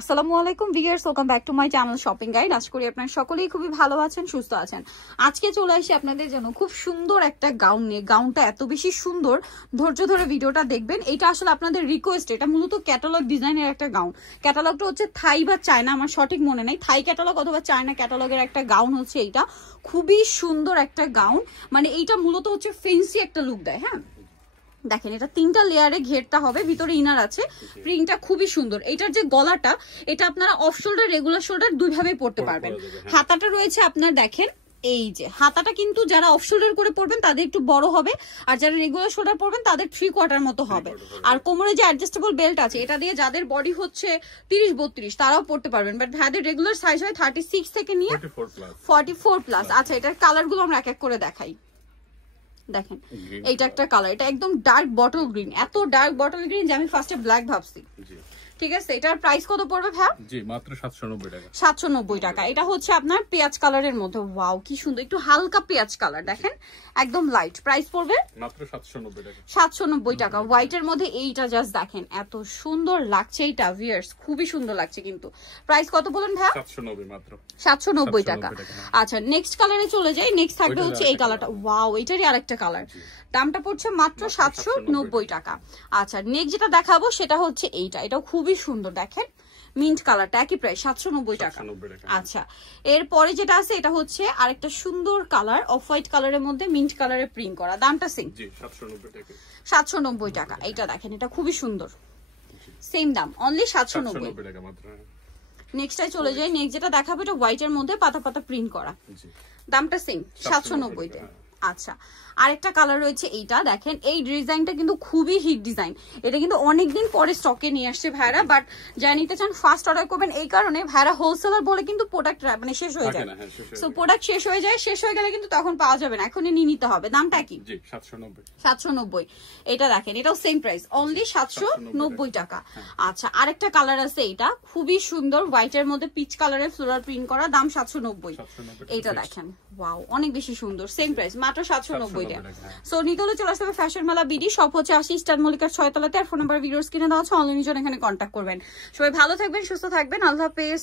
আসসালামু আলাইকুম viewers, welcome back to my channel shopping guide. আশা করি আপনারা সকলেই খুবই ভালো আছেন, সুস্থ আছেন। আজকে চলে আসি আপনাদের জন্য খুব সুন্দর একটা গাউন নিয়ে। গাউনটা এত বেশি সুন্দর, ধৈর্য ধরে ভিডিওটা দেখবেন। এটা আসলে আপনাদের রিকোয়েস্ট, এটা মূলত ক্যাটালগ ডিজাইনের একটা গাউন। ক্যাটালগটা হচ্ছে থাই বা চায়না, আমার সঠিক মনে নেই, থাই ক্যাটালগ অথবা চায়না ক্যাটালগের একটা গাউন হচ্ছে এইটা। খুবই সুন্দর একটা গাউন, মানে এইটা মূলত হচ্ছে ফেন্সি একটা লুক দেয়। হ্যাঁ দেখেন, এটা 3টা লেয়ারে ঘেরটা হবে, ভিতরে ইনার আছে, প্রিন্টটা খুবই সুন্দর। এটার যে গলাটা, এটা আপনারা অফ শোল্ডার রেগুলার শোল্ডার দুইভাবে পরতে পারবেন। হাতাটা রয়েছে আপনার, দেখেন এই যে হাতাটা কিন্তু যারা অফ শোল্ডার করে পরবেন তাদের একটু বড় হবে, আর যারা রেগুলার শোল্ডার পরবেন তাদের 3/4 মতো হবে। আর কোমরে যে অ্যাডজাস্টেবল বেল্ট আছে, এটা দিয়ে যাদের বডি হচ্ছে 30-32 তারাও পরতে পারবেন, বাট ভাইদের রেগুলার সাইজ হয় 36 থেকে নিয়ে 44+। আচ্ছা, এটার কালারগুলো আমরা এক এক করে দেখাই। দেখেন এইটা একটা কালার, এটা একদম ডার্ক বটল গ্রিন, এত ডার্ক বটল গ্রিন যে আমি ফার্স্টে ব্ল্যাক ভাবছি। ঠিক আছে, এটার প্রাইস কত পড়বে ভাই? জি মাত্র 790 টাকা। 790 টাকা। এটা হচ্ছে আপনার পেঁয়াজ কালারের মধ্যে, ওয়াও কি সুন্দর, একটু হালকা পেঁয়াজ কালার, দেখেন একদম লাইট। প্রাইস পড়বে মাত্র 790 টাকা। 790 টাকা। হোয়াইটের মধ্যে এইটা জাস্ট দেখেন এত সুন্দর লাগছে, এইটা ভিউয়ার্স খুবই সুন্দর লাগছে। কিন্তু প্রাইস কত বলেন ভাই? 790 মাত্র। 790 টাকা। আচ্ছা, নেক্সট কালারে চলে যাই। নেক্সট থাকবে হচ্ছে এই কালারটা, ওয়াও এটারই আরেকটা কালার। দামটা পড়ছে মাত্র 790 টাকা। আচ্ছা, নেক্সট যেটা দেখাবো সেটা হচ্ছে এইটা, এটাও খুবই সুন্দর, দেখেন মিন্ট কালারটা, একই প্রাইস 790 টাকা। আচ্ছা, এরপরে যেটা আছে এটা হচ্ছে আরেকটা সুন্দর কালার, অফ হোয়াইট কালারের মধ্যে মিন্ট কালারে প্রিন্ট করা, দামটা সেম 790 টাকা। 790 টাকা। এইটা দেখেন, এটা খুবই সুন্দর, সেম দাম, অনলি 790 টাকা মাত্র। নেক্সটে চলে যাই। নেক্সট যেটা দেখাবো এটা হোয়াইটের মধ্যে পাতা পাতা প্রিন্ট করা, দামটা সেম 790 টাকা। আচ্ছা, আরেকটা কালার রয়েছে এইটা, দেখেন এই ডিজাইনটা কিন্তু খুবই হিট ডিজাইন। এটা কিন্তু অনেকদিন পরে স্টকে নিয়ে আসছে ভাইরা, বাট যারা নিতে চান ফার্স্ট অর্ডার করবেন। এই কারণে ভাইরা হোলসেলার বলে কিন্তু প্রোডাক্ট মানে শেষ হয়ে যায়, সো প্রোডাক্ট শেষ হয়ে যায়, শেষ হয়ে গেলে কিন্তু তখন পাওয়া যাবে না, এখনই নিয়ে নিতে হবে। দামটা কি? 790। এটা দেখেন, এটাও সেম প্রাইস, অনলি 790 টাকা। আচ্ছা, আরেকটা কালার আছে, এটা খুবই সুন্দর, হোয়াইটের মধ্যে পিচ কালারের ফ্লোরাল প্রিন্ট করা, দাম 790। এইটা দেখেন, ওয়াও অনেক বেশি সুন্দর, সেম প্রাইস মাত্র 790 টাকা। সো নিতে হলে চলে আসতে হবে ফ্যাশন মেলা বিডি, সব হচ্ছে 80 স্টার মল্লিকার 6 তলাতে। আর ফোন নাম্বার ভিডিওর স্ক্রিনে দেওয়া আছে, অনলাইনে জন্য এখানে কন্ট্যাক্ট করবেন। সবাই ভালো থাকবেন, সুস্থ থাকবেন, আল্লাহ হাফেজ।